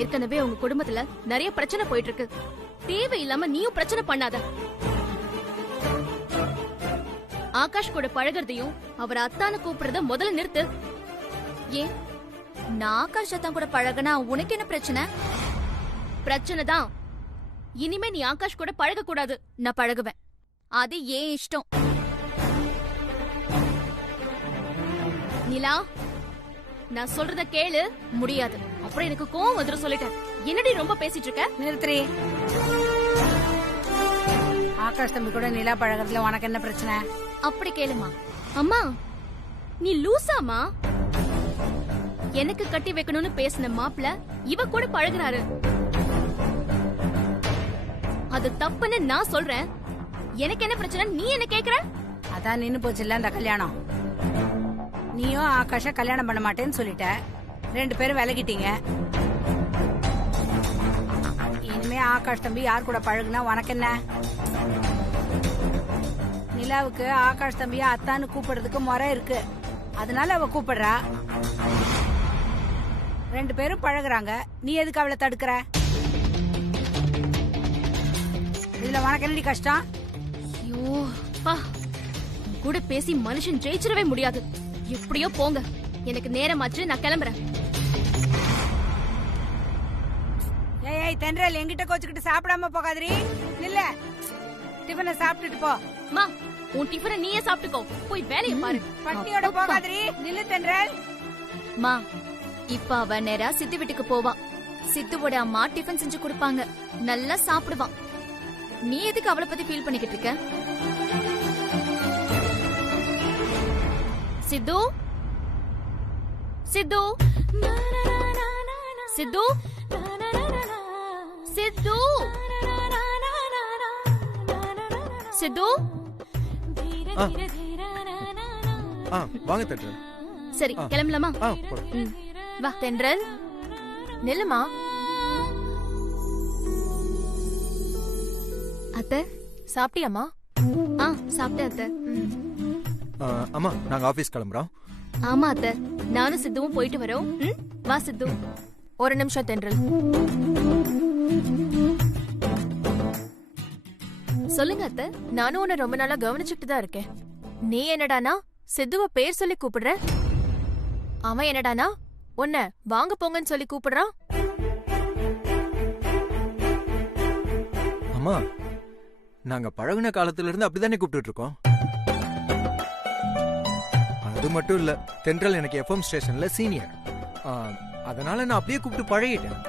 ஏற்கனவே உங்க குடும்பத்துல நிறைய பிரச்சனை போயிட்டு இருக்கு. தேவையில்லாம நீயும் பிரச்சனை பண்ணாத. ஆகாஷ் கூட பழகிறதையும் அவர் அத்தான கூப்பிடுறத முதல்ல நிறுத்து. ஏன் நான் ஆகாஷ் அத்தான் கூட பழகனா உனக்கு என்ன பிரச்சனை? பிரச்சனை தான். இனிமே நீ ஆகாஷ் கூட பழக கூடாது. நான் பழகுவேன், அது ஏன் இஷ்டம். நிலா, நான் சொல்றத கேளு. முடியாது. அப்புறம் எனக்கு கோவம் வந்துரும் சொல்லிட்டேன். என்னடி ரொம்ப பேசிட்டு இருக்க? நிறுத்துறி. ஆகாஷ் தம்பி கூட நிலா பழகிறதுல உனக்கு என்ன பிரச்சனை? அப்படி கேளுமா. அம்மா, நீ லூசாமா? எனக்கு கட்டி வைக்கணும்னு பேசின மாப்பிள்ள இவ கூட பழகுறாரு. அது தப்புன்னு நான் சொல்றேன். எனக்கு என்ன பிரச்சனை நீ என்ன கேக்குற? அதான் நின்னு போச்சுல்ல அந்த கல்யாணம். நீயும் ஆகாஷ கல்யாணம் பண்ண மாட்டேன்னு சொல்லிட்ட. 2 பேரும் விலகிட்டீங்க. இனிமே ஆகாஷ் தம்பி யார் கூட பழகுனா உனக்கு என்ன? நிலாவுக்கு ஆகாஷ் தம்பியா அத்தான்னு கூப்பிடுறதுக்கு முறை இருக்கு, அதனால அவ கூப்பிடுறா. 2 பேரும் பழகுறாங்க, நீ எதுக்கு அவளை தடுக்கிற? இதுல உனக்கு என்னடி கஷ்டம்? ஐயோ பா, கூட பேசி மனுஷன் ஜெயிச்சிடவே முடியாது. எப்படியோ போங்க, எனக்கு நேரமாச்சு, நான் கிளம்புறேன். ஏய் தென்றல், என்கிட்ட கோச்சுக்கிட்டு சாப்பிடாம போகாதீ. இல்ல, டிஃபனை சாப்பிட்டுட்டு போ. மா, உன் டிஃபனை நீயே சாப்பிட்டுக்கோ. போய் வேலையை பாரு. பட்டியோட போகாதீ. நில்லு தென்றல். மா, இப்ப அவ நேரா சித்து வீட்டுக்கு போவா. சித்துவோட அம்மா டிஃபன் செஞ்சு கொடுப்பாங்க, நல்லா சாப்பிடுவான். நீ எதுக்கு அவளை பத்தி ஃபீல் பண்ணிக்கிட்டு இருக்க? சித்து, சித்து, சித்து, சித்து, சித்து. வாங்க தென்றல். சரி, கிளம்பலாமா? வா தென்றல், நில்லுமா. அத்தை சாப்பிட்டியாமா? சாப்பிட்டேன் அத்தை. அம்மா, நாங்க ஆபீஸ் கிளம்புறோம். ஆமா அத்தை, நானும் சித்துவும் போயிட்டு வரோம். வா சித்து. ஒரு நிமிஷம் தென்றல். சொல்லுங்க அத்தை. நானும் உன்னை ரொம்ப நாளா கவனிச்சுட்டு தான் இருக்கேன். நீ என்னடானா சித்துவ பேர் சொல்லி கூப்பிடுற, அவன் என்னடானா உன்னை வாங்க போங்கன்னு சொல்லி கூப்பிடுறான். அம்மா, நாங்க பழகுன காலத்துல இருந்து அப்படிதானே கூப்பிட்டு இருக்கோம். அது மட்டும் இல்ல, தென்றல் எனக்கு எஃப்எம் ஸ்டேஷன்ல சீனியர், அதனால நான் அப்படியே கூப்பிட்டு பழகிட்டேன்.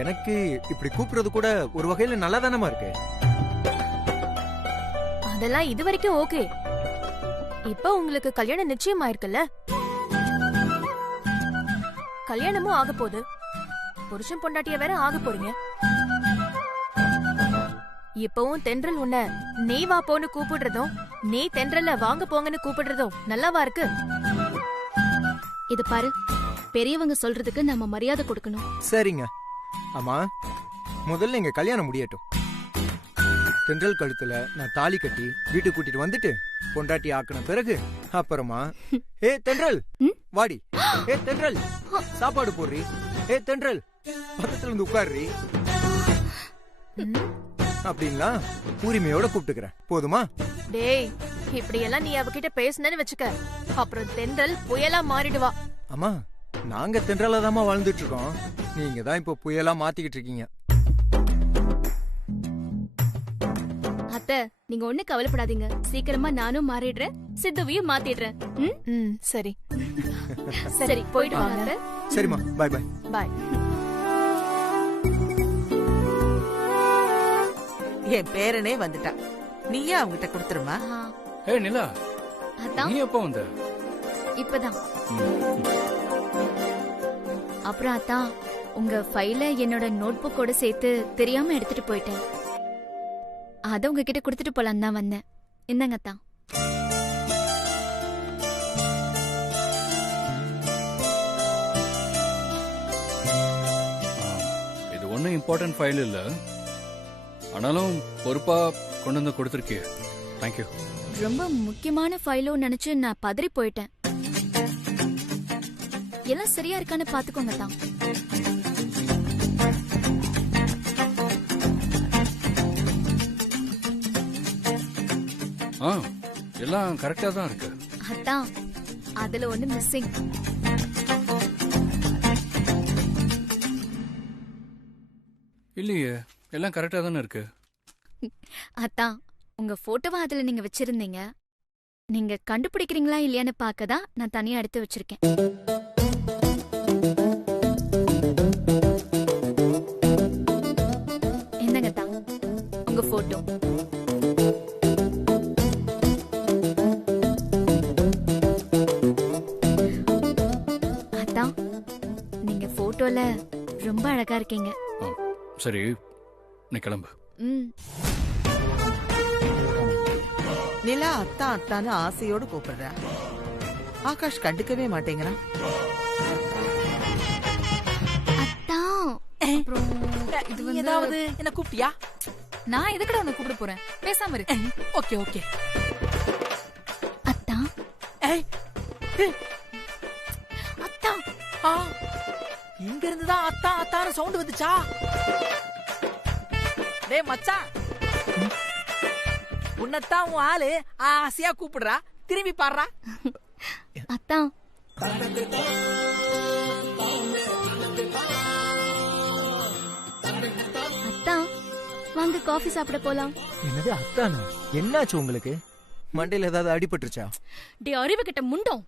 எனக்கு இப்படி கூப்பிடுறது கூட ஒரு வகையில நல்லா தானமா இருக்கு. அதெல்லாம் இது வரைக்கும் ஓகே. இப்ப உங்களுக்கு கல்யாணம் நிச்சயம் ஆயிருக்குல்ல, கல்யாணமும் ஆக போகுது, புருஷன் பொண்டாட்டிய வேற ஆக போறீங்க. இப்பவும் தென்றல் உன்னை நீ வா போன்னு கூப்பிடுறதும் நீ தென்றல்ல வாங்க போங்கன்னு கூப்பிடுறதும் நல்லாவா இருக்கு? இது பாரு, பெரியவங்க சொல்றதுக்கு நம்ம மரியாதை கொடுக்கணும். சரிங்க. அம்மா, முதல்ல எங்க கல்யாணம் முடியட்டும். தென்றல் கழுத்துல நான் தாலி கட்டி வீட்டுக்கு கூட்டிட்டு வந்துட்டு பொண்டாட்டி ஆக்கின பிறகு அப்புறமா ஏ தென்றல் வாடி, ஏ தென்றல் சாப்பாடு போடுறி, ஏ தென்றல் பக்கத்துல இருந்து உட்காருறி அப்படிங்களா உரிமையோட கூப்பிட்டுக்கிறேன். போதுமா? டேய், இப்படி எல்லாம் நீ அவகிட்ட பேசுனேன்னு வச்சுக்க, அப்புறம் தென்றல் புயலா மாறிடுவா. அம்மா, நாங்க தென்றலா தாமா வாழ்ந்துட்டு இருக்கோம், நீங்க தான் இப்ப புயலா மாத்திக்கிட்டு இருக்கீங்க. அத்தை, நீங்க ஒண்ணு கவலைப்படாதீங்க. சீக்கிரமா நானும் மாறிடுறேன், சித்துவையும் மாத்திடுறேன். சரி சரி, போயிட்டு வாங்க. சரிம்மா, பாய் பாய். பாய். என் பேரனே வந்துட்டான், நீயே அவங்கிட்ட கொடுத்துருமா. ஏய் நிலா, அதான் நீ எப்போ வந்த? இப்பதான். அப்புறம் அதான், உங்க ஃபைல என்னோட நோட்புக்கோட சேர்த்து தெரியாம எடுத்துட்டு போயிட்டேன். அத உங்ககிட்ட கொடுத்துட்டு போலாம் தான் வந்தேன். என்னங்க அத்தான்? இது ஒன்றும் இம்பார்ட்டன்ட் ஃபைல் இல்ல, ஆனாலும் பொறுப்பா கொண்டு வந்து கொடுத்துருக்கிய. தேங்க்யூ. ரொம்ப முக்கியமான ஃபைலோ நினைச்சு நான் பதறி போயிட்டேன். எல்லாம் சரியா இருக்கான்னு பாத்துக்கோங்க தான். எல்லாம் கரெக்டா தான் இருக்கு. அதான் அதுல ஒண்ணு மிஸ்ஸிங். இல்லையே, எல்லாம் கரெக்டா தானே இருக்கு. அதான் உங்க போட்டோவா அதுல நீங்க வச்சிருந்தீங்க. நீங்க கண்டுபிடிக்கிறீங்களா இல்லையான்னு பாக்கதான் நான் தனியா எடுத்து வச்சிருக்கேன். என்னங்க தான் உங்க போட்டோ. அதான் நீங்க போட்டோல ரொம்ப அழகா இருக்கீங்க. சரி, நீ கிளம்பு. நிலா அத்தா அத்தான்னு ஆசையோடு கூப்பிடுறா. ஆகாஷ் கண்டுக்கவே மாட்டேங்கிறான். ஏதாவது என்ன கூப்பிட்டியா? நான் எதுக்கட உன்னை கூப்பிட போறேன், பேசாம இரு. Okay okay. அத்தா அத்தா இங்க இருந்துதான் அத்தா அத்தான்னு சவுண்ட் வந்துச்சா? டேய் மச்சான், உன்னத்தான் உன் ஆளு ஆசையா கூப்பிடுறா, திரும்பி பாடுறா. அத்தா அத்தா வாங்க காஃபி சாப்பிட போலாம். என்னது அத்தானா? என்னாச்சு உங்களுக்கு? மண்டையில ஏதாவது அடிபட்டுருச்சா? டே அறிவு கிட்ட முண்டோம்.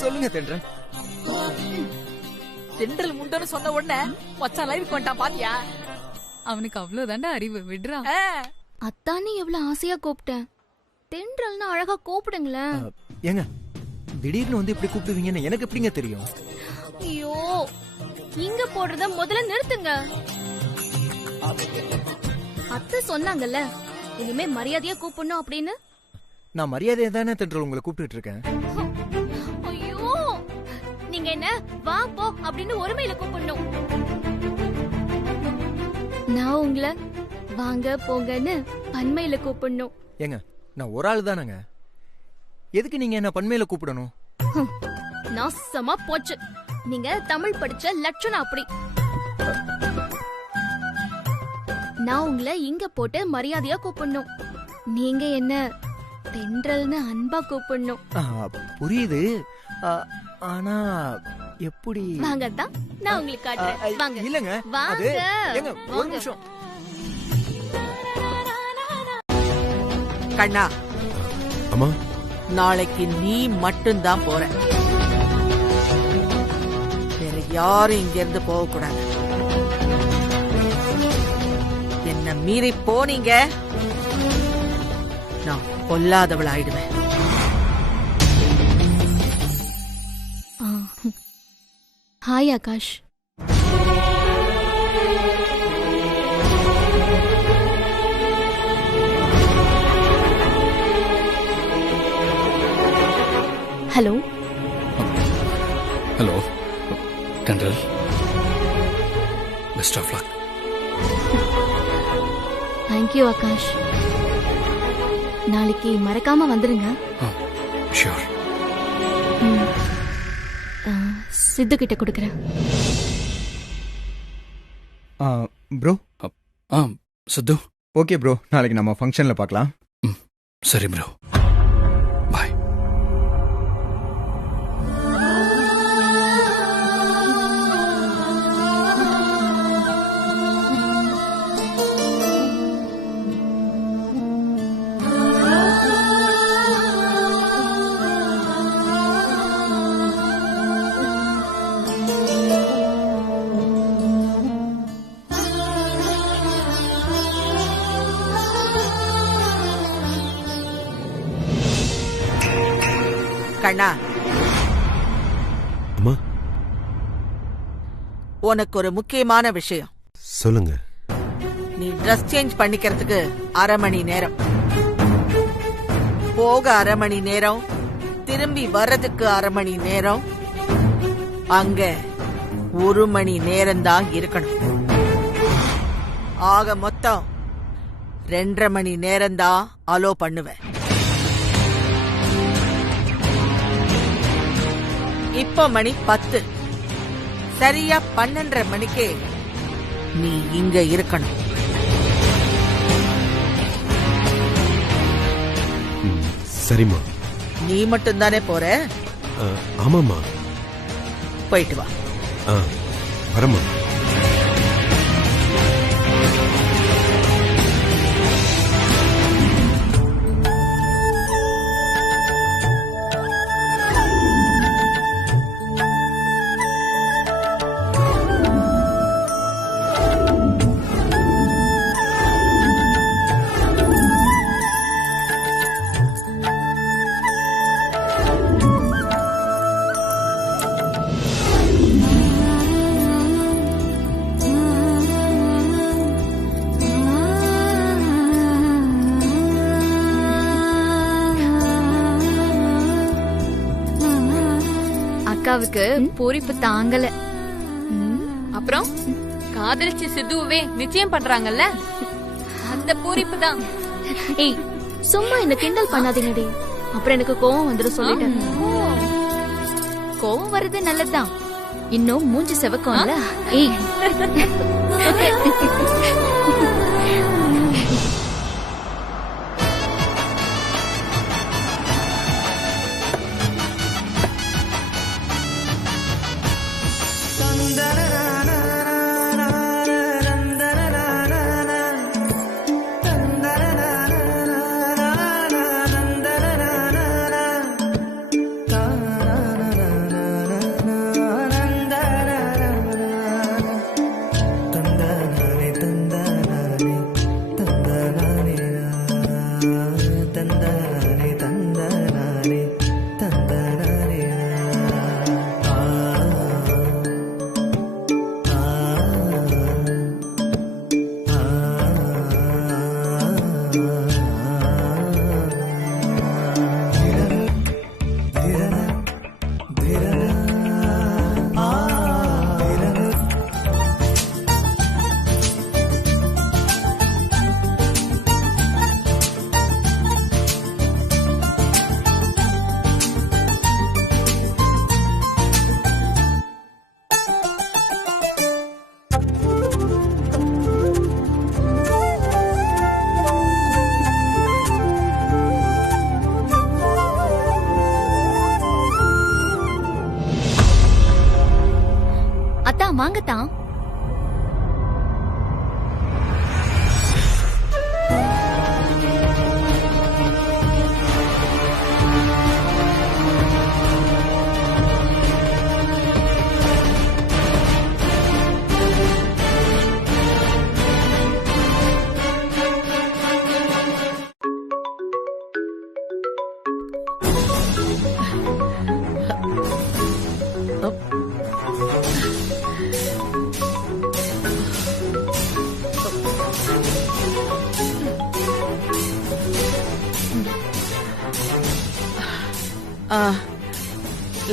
சொல்லுங்க தென்றல். தென்றல் முண்டன்னு சொன்ன உடனே மச்சான் லைவுக்கு வந்துட்டான் பாத்தியா? அவனுக்கு அவ்வளவுதாண்டா அறிவு, விடுறா. அத்தானே எவ்வளவு ஆசையா கூப்பிட்டேன். தென்றல்னு அழகா கூப்பிடுங்களேன். ஏங்க திடீர்னு வந்து இப்படி கூப்பிடுவீங்கன்னு எனக்கு எப்படிங்க தெரியும்? ஐயோ, இங்க போடுறத முதல்ல நிறுத்துங்க. அத்தை சொன்னாங்கல்ல இனிமே மரியாதையா கூப்பிடணும் அப்படின்னு. நான் மரியாதையா தானே தென்றல் உங்களை கூப்பிட்டு இருக்கேன். ஐயோ, நீங்க என்ன வா போ அப்படின்னு ஒருமையில கூப்பிடணும். நான் உங்களை வாங்க போங்கன்னு பன்மையில கூப்பிடணும். ஏங்க நான் ஒரு ஆள் தானங்க, எதுக்கு நீங்க என்ன பன்மையில கூப்பிடணும்? நாசமா போச்சு. நீங்க தமிழ் படிச்ச லட்சணம் அப்படி. நான் உங்களை இங்க போட்டு மரியாதையா கூப்பிடணும். நீங்க என்ன தென்றல்னு அன்பா கூப்பிடணும். புரியுது, ஆனா எப்படி? வாங்க தான் நான் உங்களுக்கு காட்டுறேன். வாங்க. இல்லங்க அது ஏங்க ஒரு நிமிஷம். கண்ணா அம்மா, நாளைக்கு நீ மட்டும்தான் போற. வேற யாரும் இங்க இருந்து போக கூடாது. என்ன மீறி போனீங்க நான் கொல்லாதவள் ஆயிடுவேன். Hi Akash. Hello. Hello Thendral, best of luck. Thank you Akash. நாளைக்கு மறக்காம வந்துருங்க. ஷூர். சித்து கிட்ட கொடுக்கறேன். ப்ரோ. சித்து. ஓகே ப்ரோ, நாளைக்கு நம்ம ஃபங்க்ஷன்ல பார்க்கலாம். சரி ப்ரோ, பாய். கண்ணா, அம்மா, உனக்கு ஒரு முக்கியமான விஷயம். சொல்லுங்க. நீ ட்ரெஸ் சேஞ்ச் பண்ணிக்கிறதுக்கு 1/2 மணி நேரம், போக 1/2 மணி நேரம், திரும்பி வர்றதுக்கு 1/2 மணி நேரம், அங்க 1 மணி நேரம் தான் இருக்கணும். ஆக மொத்தம் 2.5 மணி நேரம் தான் அலோ பண்ணுவேன். இப்போ மணி 10. சரியா 12:30 மணிக்கு நீ இங்க இருக்கணும். சரிம்மா. நீ மட்டும்தானே போற? ஆமாம்மா. போயிட்டு வா. வரம்மா. அக்காவுக்கு பூரிப்பு தாங்கல. அப்புறம் காதலிச்சு சித்துவே நிச்சயம் பண்றாங்கல்ல, அந்த பூரிப்பு தான். ஏய், சும்மா என்ன கிண்டல் பண்ணாதீங்கடி, அப்புறம் எனக்கு கோவம் வந்துடும் சொல்லிட்டேன். கோவம் வருது நல்லதுதான், இன்னும் மூஞ்சி செவக்கும்ல. ஏய் வாங்கத்தான்.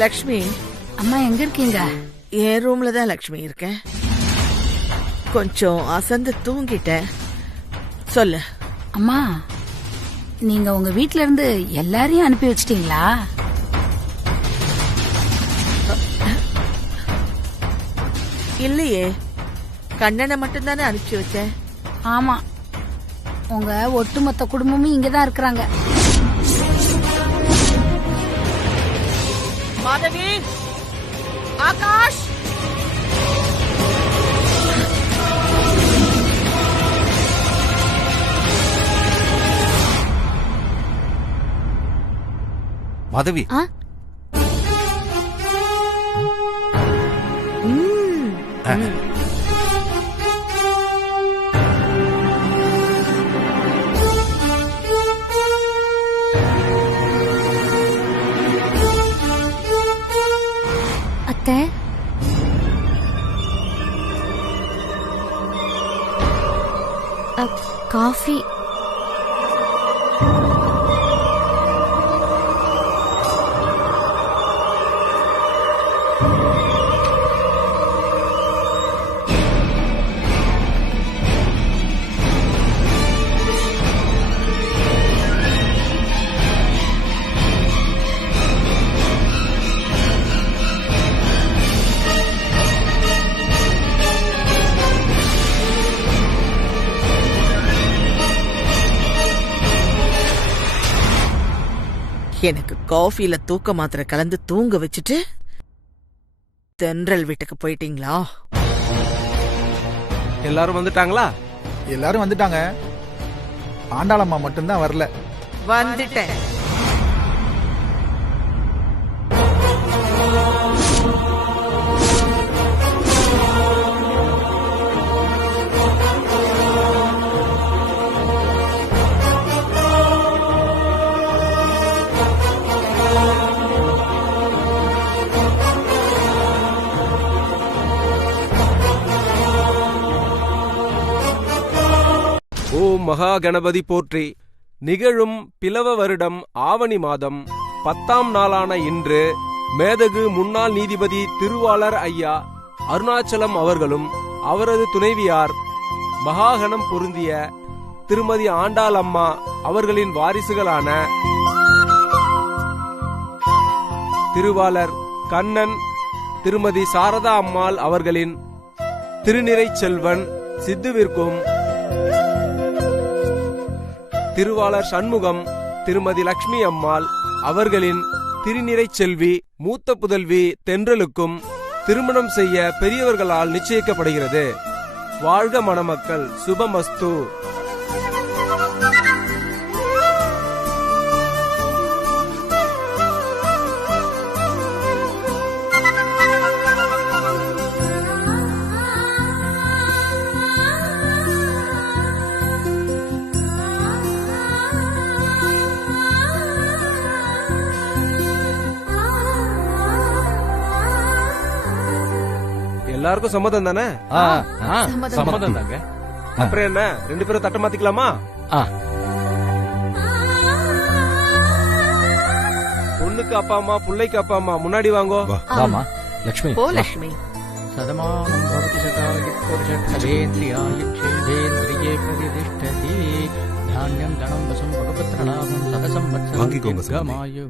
லக்ஷ்மி. அம்மா எங்க இருக்கீங்க? என் ரூம்ல தான் லக்ஷ்மி இருக்கேன். கொஞ்சம் அசந்து தூங்கிட்டேன். சொல்லு. அம்மா, நீங்க உங்க வீட்ல இருந்து எல்லாரையும் அனுப்பி வச்சிட்டீங்களா? இல்லையே, கண்ணனை மட்டும் தானே அனுப்பிச்சு வச்சேன். ஆமா, உங்க ஒட்டுமொத்த குடும்பமும் இங்கதான் இருக்கிறாங்க. மாதவி, ஆகாஷ், மாதவி. அத்தை, காஃபி. எனக்கு காஃபில தூக்க மாத்திரை கலந்து தூங்க வச்சுட்டு தென்றல் வீட்டுக்கு போயிட்டீங்களா? எல்லாரும் வந்துட்டாங்களா? எல்லாரும் வந்துட்டாங்க. ஆண்டாளம்மா மட்டும்தான் வரல. வந்துட்டேன். ஓம் மகா கணபதி போற்றி. நிகழும் பிலவ வருடம் ஆவணி மாதம் 10ஆம் நாளான இன்று மேதகு முன்னாள் நீதிபதி திருவாளர் ஐயா அருணாச்சலம் அவர்களும் அவரது துணைவியார் மகாகணம் பொருந்திய திருமதி ஆண்டாள் அம்மா அவர்களின் வாரிசுகளான திருவாளர் கண்ணன், திருமதி சாரதா அம்மாள் அவர்களின் திருநிறை செல்வன் சித்துவிற்கும், திருவாளர் சண்முகம், திருமதி லட்சுமி அம்மாள் அவர்களின் திருநிறை செல்வி மூத்த புதல்வி தென்றலுக்கும் திருமணம் செய்ய பெரியவர்களால் நிச்சயிக்கப்படுகிறது. வாழ்க மணமக்கள், சுபமஸ்து. எல்லாருக்கும் சம்மதம் தானே? சம்மதம் தாங்க. அப்புறம் என்ன, 2 பேரும் தட்ட மாத்திக்கலாமா? பொண்ணுக்கு அப்பா அம்மா, பிள்ளைக்கு அப்பா அம்மா முன்னாடி வாங்கோ. ஆமா லட்சுமி. ஓ லட்சுமி. சதமானம் பவதி சதாயி புருஷேந்திரியாய சேவேந்திரியே பிரதிஷ்டதி தானியம் தனம் வசம் பகவத்ரலாபம் சதசம்பத்சரம் வாங்கிக்கோங்க சாமி. கமாயு.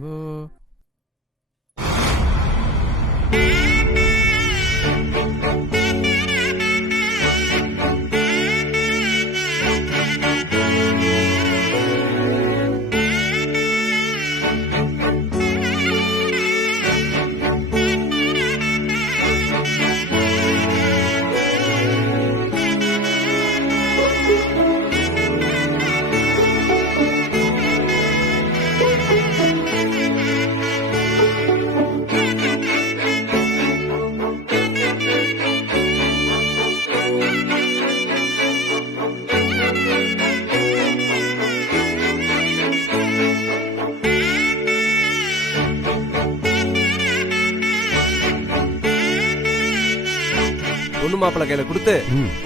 பொண்ணு மாப்பிள்ள கையில கொடுத்து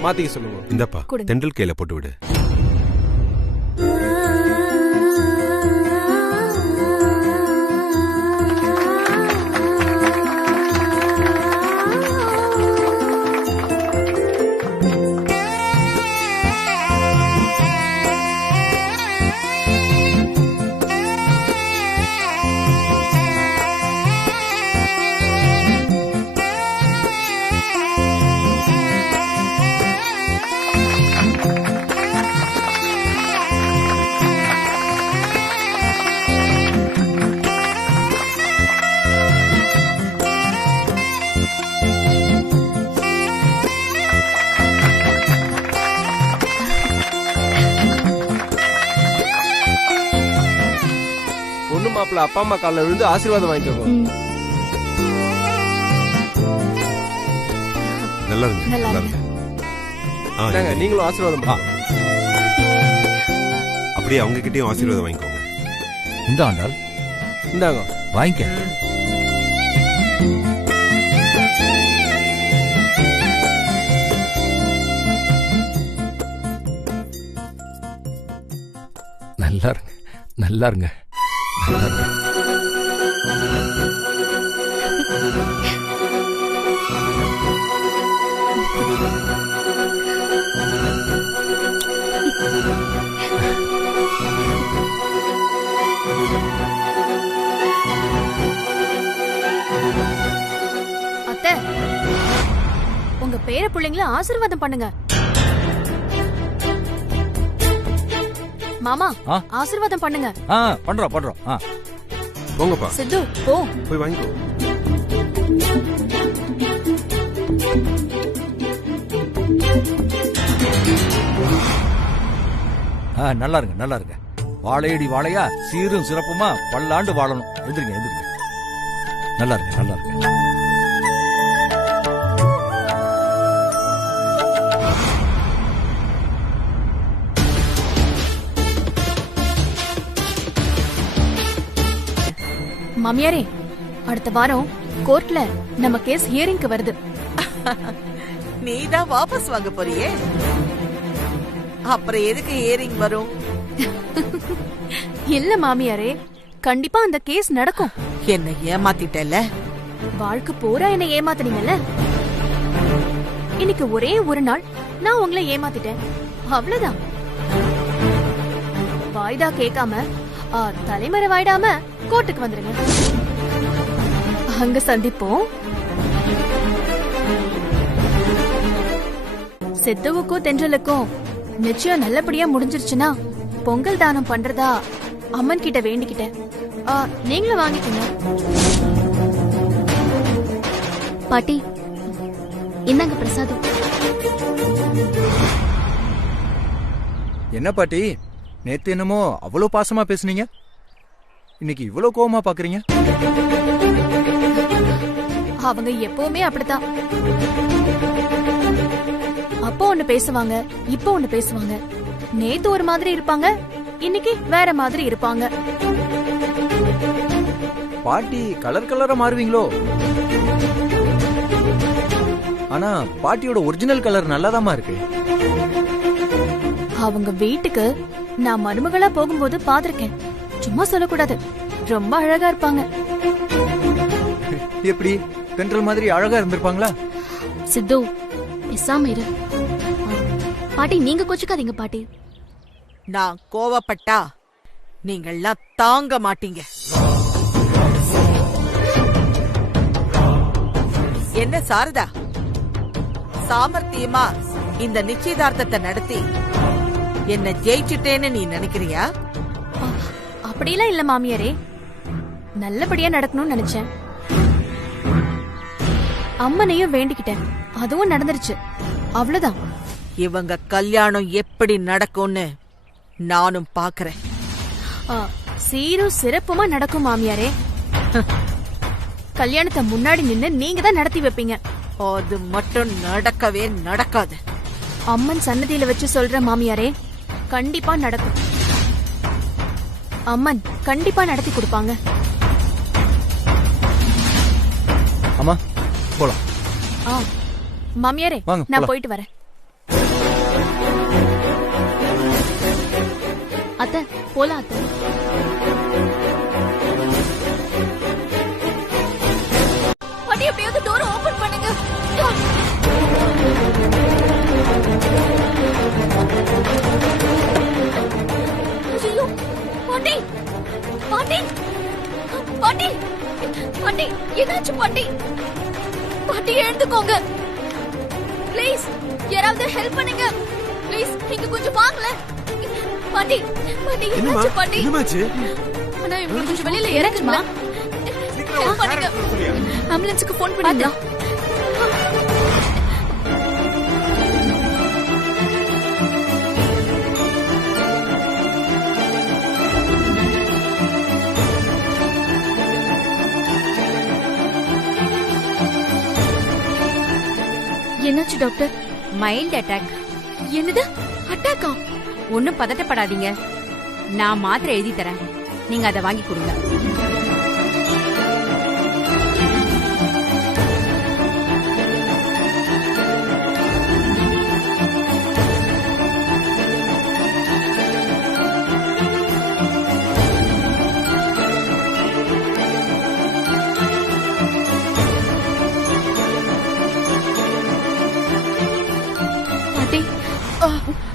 மாத்திக்க சொல்லுங்க. இந்தப்பா தென்றல் கையில போட்டு விடு. பொண்ணு மாப்பிள்ள அப்பா அம்மா காலில் விழுந்து ஆசீர்வாதம் வாங்கிக்கோங்க. நல்லா இருங்க, நல்லா இருங்க. இந்தாங்க, நீங்களும் ஆசீர்வாதம் பண்ணுங்க. அப்படியே அவங்க கிட்டயும் ஆசீர்வாதம் வாங்கிக்கோங்க. இந்த ஆண்டாள் இந்தாங்க வாங்கிக்க. நல்லா இருங்க, நல்லா இருங்க, நல்லா இருங்க. அத்தை, உங்க பேர பிள்ளைங்கள ஆசீர்வாதம் பண்ணுங்க. மாமா, ஆசீர்வாதம் பண்ணுங்க. பண்றோம் பண்றோம். போங்கப்பா சித்து போ. போய் வாங்கிக்கோ. நல்லா இருங்க, நல்லா இருங்க. வாழையடி வாழையா சீரும் சிறப்புமா பல்லாண்டு வாழணும். எந்திரிங்க, எந்திரிங்க. நல்லா இருங்க, நல்லா இருங்க. மாமியாரே, அடுத்த வாரம் கோர்ட்ல நம்ம கேஸ் ஹியரிங்க்கு வருது. நீதான் வாபஸ் வாங்க போறியே, அப்புறம் எதுக்கு ஹியரிங் வரும்? இல்ல மாமியாரே, கண்டிப்பா அந்த கேஸ் நடக்கும். என்ன ஏமாத்திட்டல? வாழ்க்கை பூரா என்ன ஏமாத்துனீங்கல்ல, இன்னைக்கு ஒரே ஒரு நாள் நான் உங்களை ஏமாத்திட்டேன், அவ்வளவுதான். வாய்தா கேட்காம தலைமறை வாயிடாம கோர்ட்டுக்கு வந்துருங்க. அங்க சந்திப்போம். சித்துவுக்கும் தென்றலுக்கும் நிச்சயம் நல்லபடியா முடிஞ்சிருச்சுன்னா பொங்கல் தானம் பண்றதா அம்மன் கிட்ட வேண்டிக்கிட்டேன். நீங்களும் வாங்கிக்கோங்க. பாட்டி, இந்தாங்க பிரசாதம். என்ன பாட்டி, நேத்து என்னமோ அவ்வளவு பாசமா பேசுனீங்க, இன்னைக்கு இவ்வளவு கோவமா பாக்குறீங்க? அவங்க எப்பவுமே அப்படித்தான். அப்போ ஒண்ணு பேசுவாங்க, இப்போ ஒண்ணு பேசுவாங்க. நேத்து ஒரு மாதிரி இருப்பாங்க, இன்னைக்கு வேற மாதிரி இருப்பாங்க. பாட்டி கலர் கலரா மாறுவீங்களோ? ஆனா பாட்டியோட ஒரிஜினல் கலர் நல்லாதாமா இருக்கு. அவங்க வீட்டுக்கு நான் மருமகளா போகும்போது பாத்திருக்கேன். சும்மா சொல்லக்கூடாது, ரொம்ப அழகா இருப்பாங்க. எப்படி தென்றல் மாதிரி அழகா இருந்திருப்பாங்களா? சித்து, பேசாம இரு. பாட்டி, நீங்க கொச்சுக்காதீங்க பாட்டி. நான் கோவப்பட்டா நீங்கள்லாம் தாங்க மாட்டீங்க. என்ன சாரதா, சாமர்த்தியமா இந்த நிச்சயதார்த்தத்தை நடத்தி என்ன ஜெயிச்சுட்டேன்னு நீ நினைக்கிறியா? அப்படிலாம் இல்ல மாமியாரே, நல்லபடியா நடக்கணும்னு நினைச்சேன். அம்மனையும் வேண்டிக்கிட்டேன், அதுவும் நடந்துருச்சு, அவ்வளவுதான். இவங்க கல்யாணம் எப்படி நடக்கும்னு நானும் பாக்குறேன். சீரும் சிறப்புமா நடக்கும் மாமியாரே. கல்யாணத்தை முன்னாடி நின்னு நீங்க தான் நடத்தி வைப்பீங்க. அது மட்டும் நடக்கவே நடக்காது. அம்மன் சன்னதியில வச்சு சொல்ற மாமியாரே, கண்டிப்பா நடக்கும். அம்மன் கண்டிப்பா நடத்தி கொடுப்பாங்க. அம்மா போலாம். மாமியாரே, நான் போயிட்டு வரேன். அத்தை போலாம். அத்தை, பாட்டி எப்படியாவது டோர் ஓபன் பண்ணுங்க. ஐயோ, பாட்டி பாட்டி பாட்டி பாட்டி, என்னாச்சு பாட்டி? பாட்டி எழுந்துக்கோங்க ப்ளீஸ். யாராவது ஹெல்ப் பண்ணுங்க ப்ளீஸ். இங்க கொஞ்சம் வாங்கல பாட்டி. பாட்டி என்னாச்சு பாட்டி? அண்ணா, இவங்க கொஞ்சம் வெளியில இறங்குமா? ஹெல்ப் பண்ணுங்க. ஆம்புலன்ஸ்க்கு ஃபோன் பண்ணுங்க. என்னாச்சு டாக்டர்? Mild attack. என்னது, அட்டாக்கா? ஒன்னும் பதட்டப்படாதீங்க, நான் மாத்திரை எழுதி தரேன், நீங்க அதை வாங்கி கொடுங்க.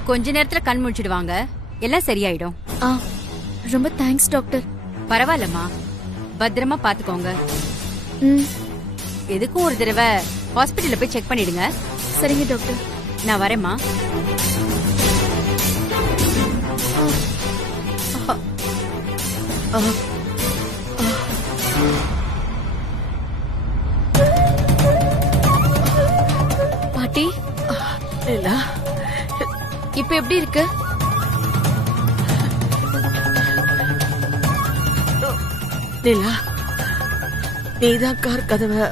கொஞ்ச நேரத்துல கண் முடிச்சிடுவாங்க, எல்லாம் சரியாயிடும். ரொம்ப தேங்க்ஸ் டாக்டர். பரவாயில்லம்மா, பத்திரமா பாத்துக்கோங்க. எதுக்கும் ஒரு தடவை ஹாஸ்பிட்டல்ல போய் செக் பண்ணிடுங்க. சரிங்க டாக்டர். நான் வரேம்மா. இப்ப எப்படி இருக்கு? நிலா, நீதான் கார் கதவை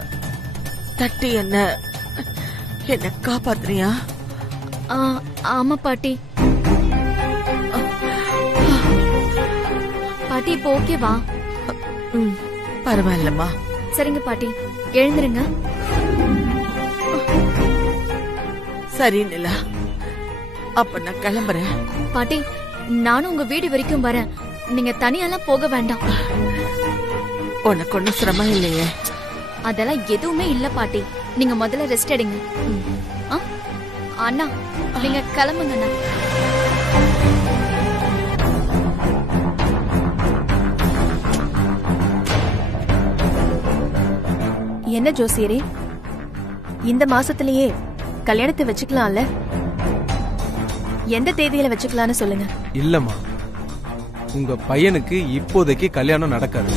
தட்டி என்ன காப்பாத்துறியா? ஆமா பாட்டி. பாட்டி இப்போ ஓகேவா? பரவாயில்லம்மா. சரிங்க பாட்டி, எழுந்துருங்க. சரி நிலா, அப்ப நான் கிளம்புறேன். பாட்டி, நானும் உங்க வீடு வரைக்கும் வரேன். நீங்க தனியெல்லாம் போக வேண்டாம். உனக்கு ஒன்னும் சிரமம் இல்லையே? அதெல்லாம் எதுவுமே இல்ல பாட்டி. நீங்க முதல்ல ரெஸ்ட் எடுங்க. அண்ணா, நீங்க கிளம்புங்க அண்ணா. என்ன ஜோசியரே, இந்த மாசத்திலேயே கல்யாணத்தை வச்சுக்கலாம்ல? எந்த தேதியில வச்சுக்கலாம்னு சொல்லுங்க. இல்லம்மா, உங்க பையனுக்கு இப்போதைக்கு கல்யாணம் நடக்காது.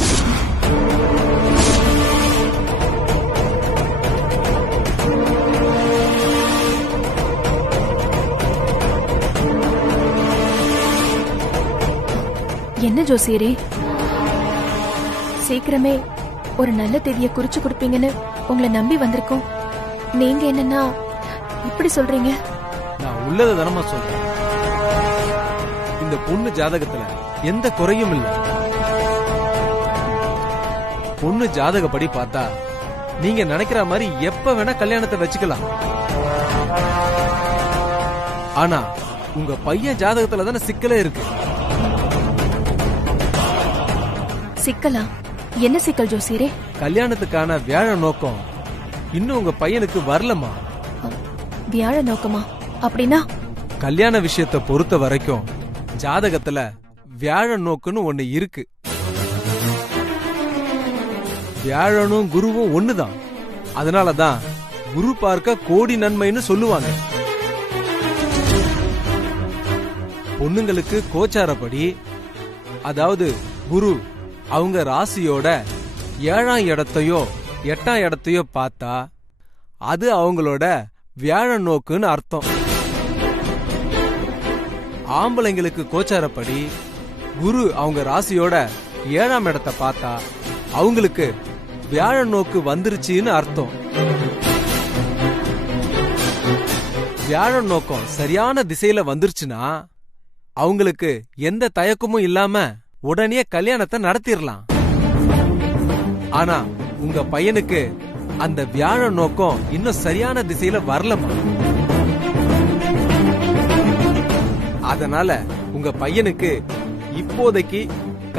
என்ன ஜோசியரே, சீக்கிரமே ஒரு நல்ல தேதியை குறிச்சு கொடுப்பீங்கன்னு உங்களை நம்பி வந்திருக்கோம். நீங்க என்னன்னா இப்படி சொல்றீங்க? நான் உள்ளத தானமா சொல்றேன். இந்த பொண்ணு ஜாதகத்துல எந்த குறையும் இல்ல. பொண்ணு ஜாதகப்படி பார்த்தா நீங்க நினைக்கிற மாதிரி எப்ப வேணா கல்யாணத்தை வச்சுக்கலாம். ஆனா உங்க பையன் ஜாதகத்துல தானே சிக்கலே இருக்கு. சிக்கலா? என்ன சிக்கல் ஜோசியரே? கல்யாணத்துக்கான வியாழ நோக்கம் இன்னும் உங்க பையனுக்கு வரலமா. வியாழ நோக்கமா? அப்படின்னா கல்யாண விஷயத்தை பொறுத்த வரைக்கும் ஜாதகத்துல வியாழ நோக்குன்னு ஒண்ணு இருக்கு. வியாழனும் குருவும் ஒண்ணுதான். அதனாலதான் குரு பார்க்க கோடி நன்மைன்னு சொல்லுவாங்க. பொண்ணுங்களுக்கு கோச்சாரப்படி, அதாவது குரு அவங்க ராசியோட 7ஆம் இடத்தையோ 8ஆம் இடத்தையோ பார்த்தா அது அவங்களோட வியாழ நோக்குன்னு அர்த்தம். ஆம்பளைங்களுக்கு கோச்சாரப்படி குரு அவங்க ராசியோட 7ஆம் இடத்தை பார்த்தா அவங்களுக்கு வியாழ நோக்கு வந்துருச்சுன்னு அர்த்தம். வியாழ நோக்கம் சரியான திசையில வந்துருச்சுன்னா அவங்களுக்கு எந்த தயக்கமும் இல்லாம உடனே கல்யாணத்தை நடத்திடலாம். ஆனா உங்க பையனுக்கு அந்த வியாழ நோக்கம் இன்னும் சரியான திசையில வரலமா. அதனால உங்க பையனுக்கு இப்போதைக்கு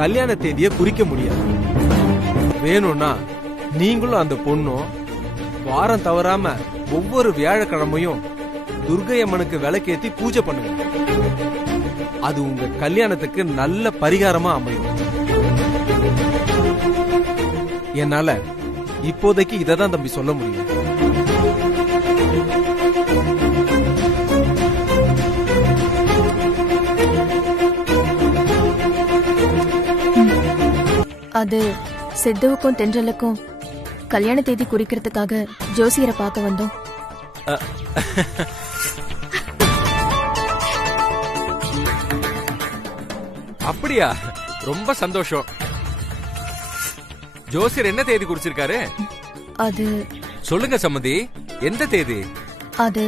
கல்யாண தேதியை குறிக்க முடியாது. வேணும்னா நீங்களும் அந்த பொண்ணும் வாரம் தவறாம ஒவ்வொரு வியாழக்கிழமையும் துர்க்கை அம்மனுக்கு விளக்கேத்தி பூஜை பண்ணுங்க. அது உங்க கல்யாணத்துக்கு நல்ல பரிகாரமா அமையும். என்னால இப்போதைக்கு இததான் தம்பி சொல்ல முடியும். அது சித்துவுக்கும் தென்றலுக்கும் கல்யாண தேதி குறிக்கிறதுக்காக ஜோசியரை பார்க்க வந்தோம். அப்படியா? ரொம்ப சந்தோஷம். ஜோசியர் என்ன தேதி குறிச்சிருக்காரு? அது சொல்லுங்க சம்மதி, எந்த தேதி? அது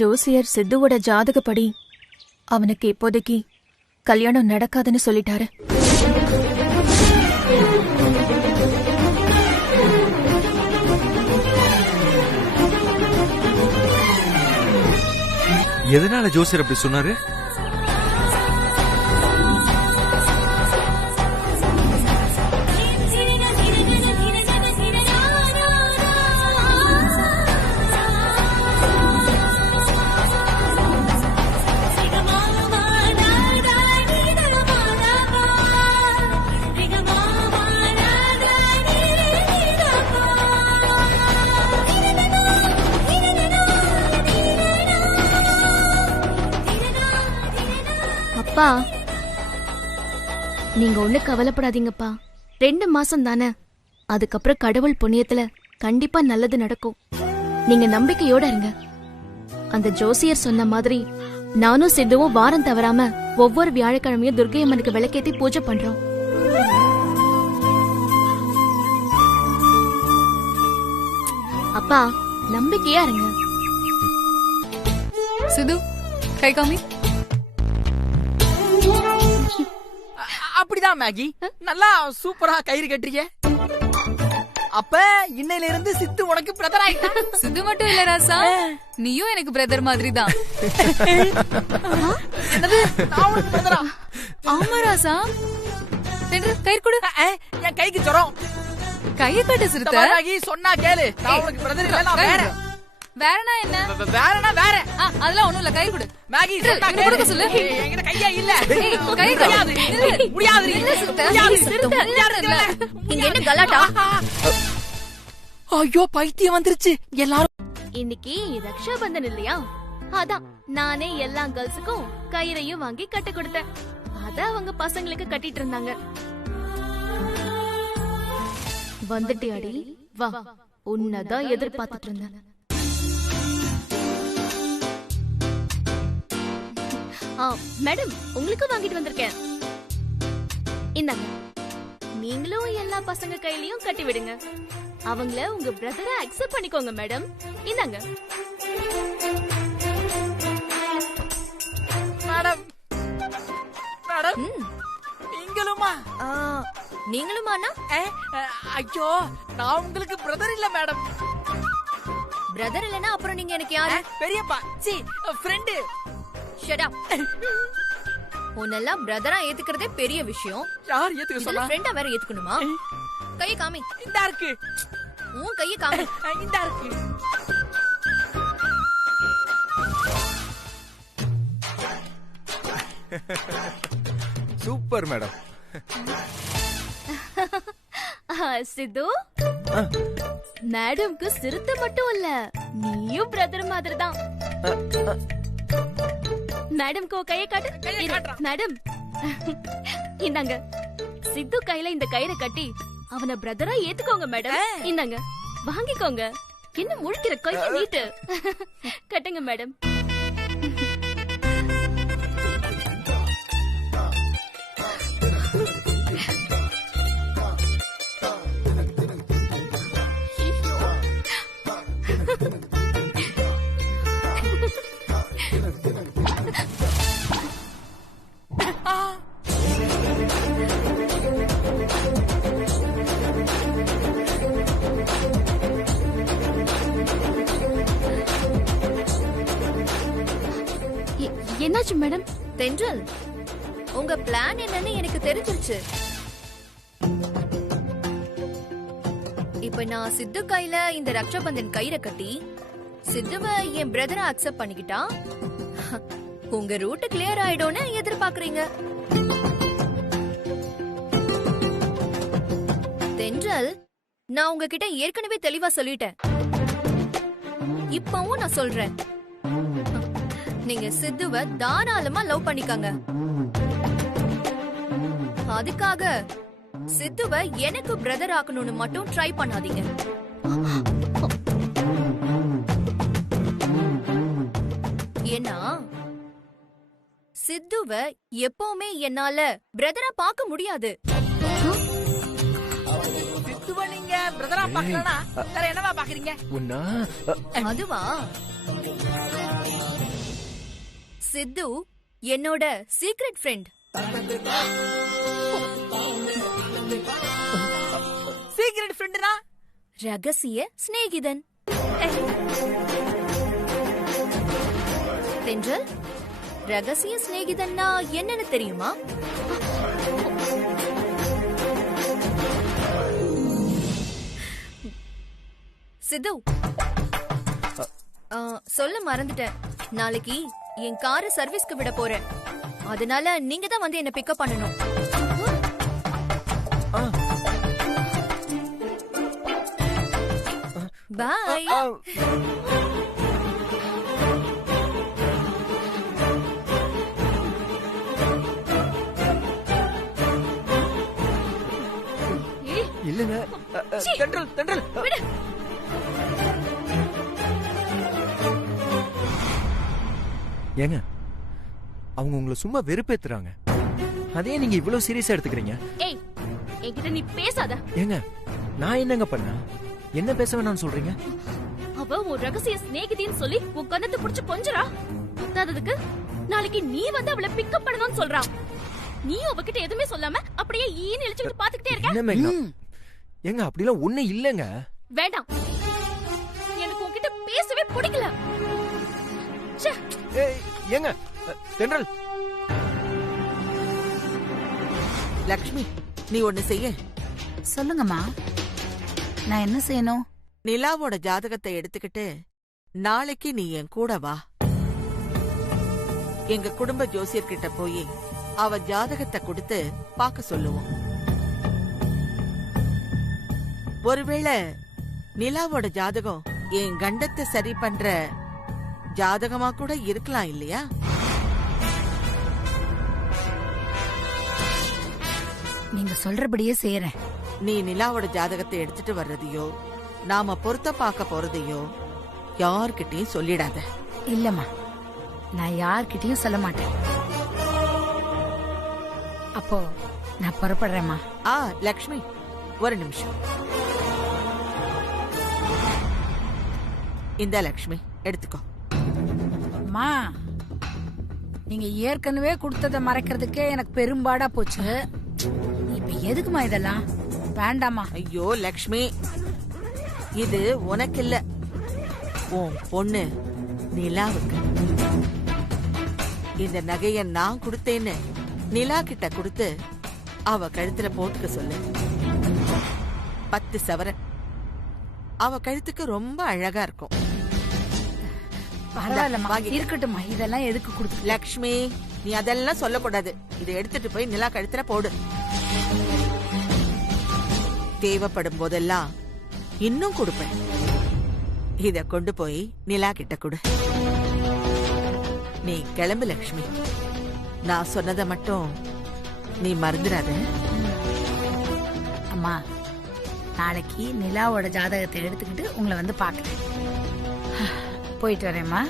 ஜோசியர் சித்துவோட ஜாதகப்படி அவனுக்கு இப்போதைக்கு கல்யாணம் நடக்காதுன்னு சொல்லிட்டாரு. எதனால ஜோசியர் அப்படி சொன்னாரு? அப்பா, நீங்க ஒண்ணு கவலைப்படாதீங்கப்பா. 2 மாசம் தானே, அதுக்கப்புறம் கடவுள் புண்ணியத்துல கண்டிப்பா நல்லது நடக்கும். நீங்க நம்பிக்கையோட இருங்க. அந்த ஜோசியர் சொன்ன மாதிரி நானும் சித்துவும் வாரம் தவறாம ஒவ்வொரு வியாழக்கிழமையும் துர்க்கை அம்மனுக்கு விளக்கேத்தி பூஜை பண்றோம். அப்பா நம்பிக்கையா இருங்க. சிது கை காமி. அப்படிதான் மேகி, நல்லா சூப்பரா கயிறு கட்டுறீங்க. அப்ப இன்னையில இருந்து சித்து உனக்கு பிரதர் ஆயிட்டா. சித்து மட்டும் இல்ல ராசா, நீயும் எனக்கு பிரதர் மாதிரி தான். ஆமா ராசா. கயிறு கொடு. என் கைக்கு ஜுரம். கையை கட்டு சிறுத்தை. மேகி சொன்னா கேளு, நான் உனக்கு பிரதர் இல்ல, நான் வேற. வேறனா என்ன? வேறனா வேற. அதெல்லாம் ஒண்ணும் இல்ல, கை கொடு. மேகி சொன்னா கேளு. சொல்லு. என்கிட்ட கையா இல்ல. கை முடியாது. முடியாது. இல்ல சிறுத்தை. இங்க என்ன கலாட்டா? ஐயோ பைத்தியம் வந்துருச்சு எல்லாரும். இன்னைக்கு ரக்ஷாபந்தன் இல்லையா, அதான் நானே எல்லா கேர்ள்ஸுக்கும் கயிறையும் வாங்கி கட்ட கொடுத்தேன். அத அவங்க பசங்களுக்கு கட்டிட்டு இருந்தாங்க. வந்துட்டியாடி, வா, உன்னதான் எதிர்பார்த்துட்டு இருந்தேன். மேடம், உங்களுக்கு வாங்கிட்டு வந்திருக்கேன். இந்தாங்க. நீங்களும் எல்லா பசங்க கையிலயும் கட்டி விடுங்க. அவங்கள உங்க பிரதரா அக்செப்ட் பண்ணிக்கோங்க மேடம். இந்தாங்க. மேடம் மேடம் நீங்களுமா? நீங்களுமாண்ணா? ஐயோ, நான் உங்களுக்கு பிரதர் இல்ல மேடம். பிரதர் இல்லனா அப்புறம் நீங்க எனக்கு யாரு? பெரியப்பா. சி ஃப்ரெண்ட். Shut up. உன்னெல்லாம் பிரதரா ஏத்துக்கிறதே பெரிய விஷயம். யார் ஏத்துக்க சொன்னா? ஃப்ரெண்டா வேற ஏத்துக்கணுமா? கையை காமி. இந்தா இருக்கு. உன் கையை காமி. இந்தா இருக்கு. Super madam. சித்து, மேடம்க்கு சிறுத்தை மட்டும் இல்ல, நீயும் பிரதர் மாதிரி தான். மேடம்க்கு கையை காட்டு. மேடம் இந்தாங்க. சித்து கையில இந்த கயிறை கட்டி அவனை பிரதரா ஏத்துக்கோங்க மேடம். இந்தாங்க, வாங்கிக்கோங்க. என்ன முழிக்கிற, கையை நீட்டு. கட்டுங்க மேடம். என்னாச்சு மேடம்? தென்றல், உங்க பிளான் என்னன்னு எனக்கு தெரிஞ்சிருச்சு. இப்ப நான் சித்து கையில இந்த ரக்ஷாபந்தன் கயிறை கட்டி சித்துவ என் பிரதரை அக்செப்ட் பண்ணிக்கிட்டா உங்க ரூட் கிளியர் ஆயிடும்னு எதிர்பார்க்கறீங்க. தென்றல், நான் உங்ககிட்ட ஏற்கனவே தெளிவா சொல்லிட்டேன். இப்பவும் நான் சொல்றேன், நீங்க சித்துவ தாராளமா லவ் பண்ணிக்கங்க. அதுக்காக சித்துவ எனக்கு பிரதர் ஆக்கணும்னு மட்டும் ட்ரை பண்ணாதீங்க. ஏன்னா சித்துவ எப்பவுமே என்னால பிரதரா பார்க்க முடியாது. சித்துவ நீங்க பிரதரா பார்க்கலனா வேற என்னவா பாக்குறீங்க? அதுவா, சித்து என்னோட சீக்ரெட் ஃப்ரெண்ட். சீக்ரெட் ஃப்ரெண்ட்னா ரகசிய சிநேகிதன். தென்றல், ரகசிய சிநேகிதன்னா என்னன்னு தெரியுமா? சித்து, சொல்ல மறந்துட்டேன். நாளைக்கு என் காரை சர்வீஸ்க்கு விட போறேன். அதனால நீங்க தான் வந்து என்ன பிக்கப் பண்ணணும். பாய். இல்லங்க. தென்றல் தென்றல் ஏங்க, அவங்க உங்களை சும்மா வெறுப்பேத்துறாங்க. அதே நீங்க இவ்வளவு சீரியஸா எடுத்துக்கிறீங்க. ஏய், என்கிட்ட நீ பேசாத. ஏங்க, நான் என்னங்க பண்ண? என்ன பேச வேணாம்னு சொல்றீங்க? அவ ஒரு ரகசிய சிநேகிதின்னு சொல்லி உன் கண்ணத்தை புடிச்சு கொஞ்சறா. பத்தாததுக்கு நாளைக்கு நீ வந்து அவளை பிக்கப் பண்ணணும்னு சொல்றா. நீ அவகிட்ட எதுவுமே சொல்லாம அப்படியே ஈன்னு இழுச்சுட்டு பாத்துக்கிட்டே இருக்க. என்ன மேங்க? ஏங்க அப்படிலாம் ஒண்ணு இல்லங்க. வேண்டாம், எனக்கு உன்கிட்ட பேசவே பிடிக்கல. ஏங்க தென்றல். லக்ஷ்மி, நீ ஒண்ணு செய்ய. சொல்லுங்கம்மா, நான் என்ன செய்யணும்? நிலாவோட ஜாதகத்தை எடுத்துக்கிட்டு நாளைக்கு நீ என் கூட வா. எங்க குடும்ப ஜோசியர்கிட்ட போய் அவ ஜாதகத்தை கொடுத்து பார்க்க சொல்லுவோம். ஒருவேளை நிலாவோட ஜாதகம் என் கண்டத்தை சரி பண்ற ஜாதகமா கூட இருக்கலாம் இல்லையா? நீங்க சொல்றபடியே செய்யறேன். நீ நிலாவோட ஜாதகத்தை எடுத்துட்டு வர்றதையோ நாம பொருத்த பார்க்க போறதையோ யார்கிட்டயும் சொல்லிடாத. இல்லம்மா, நான் யார்கிட்டயும் சொல்ல மாட்டேன். அப்போ நான் புறப்படுறேம்மா. லக்ஷ்மி, ஒரு நிமிஷம். இந்த லக்ஷ்மி எடுத்துக்கோ. அம்மா, நீங்க ஏற்கனவே கொடுத்ததை மறைக்கிறதுக்கே எனக்கு பெரும்பாடா போச்சு. இப்ப எதுக்குமா இதெல்லாம்? வேண்டாமா. ஐயோ லக்ஷ்மி, இது உனக்கு இல்ல, உன் பொண்ணு நிலாவுக்கு. இந்த நகைய நான் கொடுத்தேன்னு நிலா கிட்ட கொடுத்து அவ கழுத்துல போட்டுக்க சொல்லு. 10 சவரன் அவ கழுத்துக்கு ரொம்ப அழகா இருக்கும். பரவாயில்லம்மா, இருக்கட்டும்மா. இதெல்லாம் எதுக்கு கொடுத்து? லக்ஷ்மி, நீ அதெல்லாம் சொல்லக்கூடாது. இதை எடுத்துட்டு போய் நிலா கழுத்துல போடு. தேவைப்படும் போதெல்லாம் இன்னும் கொடுப்பேன். இத கொண்டு போய் நிலா கிட்ட கொடு. நீ கிளம்பு லக்ஷ்மி. நான் சொன்னதை மட்டும் நீ மறந்துடாத. அம்மா, நாளைக்கு நிலாவோட ஜாதகத்தை எடுத்துக்கிட்டு உங்களை வந்து பாக்குறேன். போயிட்டு வரேம்மா.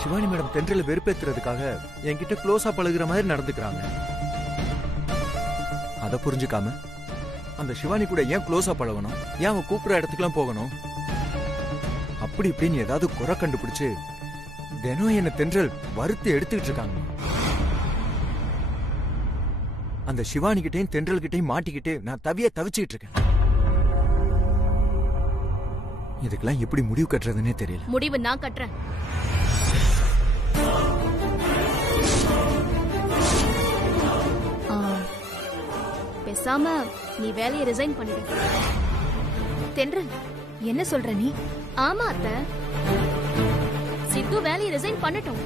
சிவானி மேடம் தென்றல வெறுப்பேத்துறதுக்காக என்கிட்ட க்ளோஸா பழகுற மாதிரி நடந்துக்கிறாங்க. அத புரிஞ்சுக்காம அந்த சிவானி கூட ஏன் க்ளோஸா பழகணும்? ஏன் அவன் கூப்பிடுற இடத்துக்குலாம் போகணும்? அப்படி இப்படின்னு ஏதாவது குறை கண்டுபிடிச்சு தினம் என்ன தென்றல் வறுத்து எடுத்துக்கிட்டு இருக்காங்க. அந்த சிவானி கிட்டையும் தென்றல் கிட்டையும் மாட்டிக்கிட்டு நான் தவிச்சுக்கிட்டு இருக்கேன். இதுக்கெல்லாம் எப்படி முடிவு கட்டுறதுன்னே தெரியல. முடிவு நான் கட்டுறேன். பேசாம நீ வேலையை ரிசைன் பண்ணிடு. தென்றல், என்ன சொல்ற நீ? ஆமா அத்தை, சித்து வேலையை ரிசைன் பண்ணட்டும்.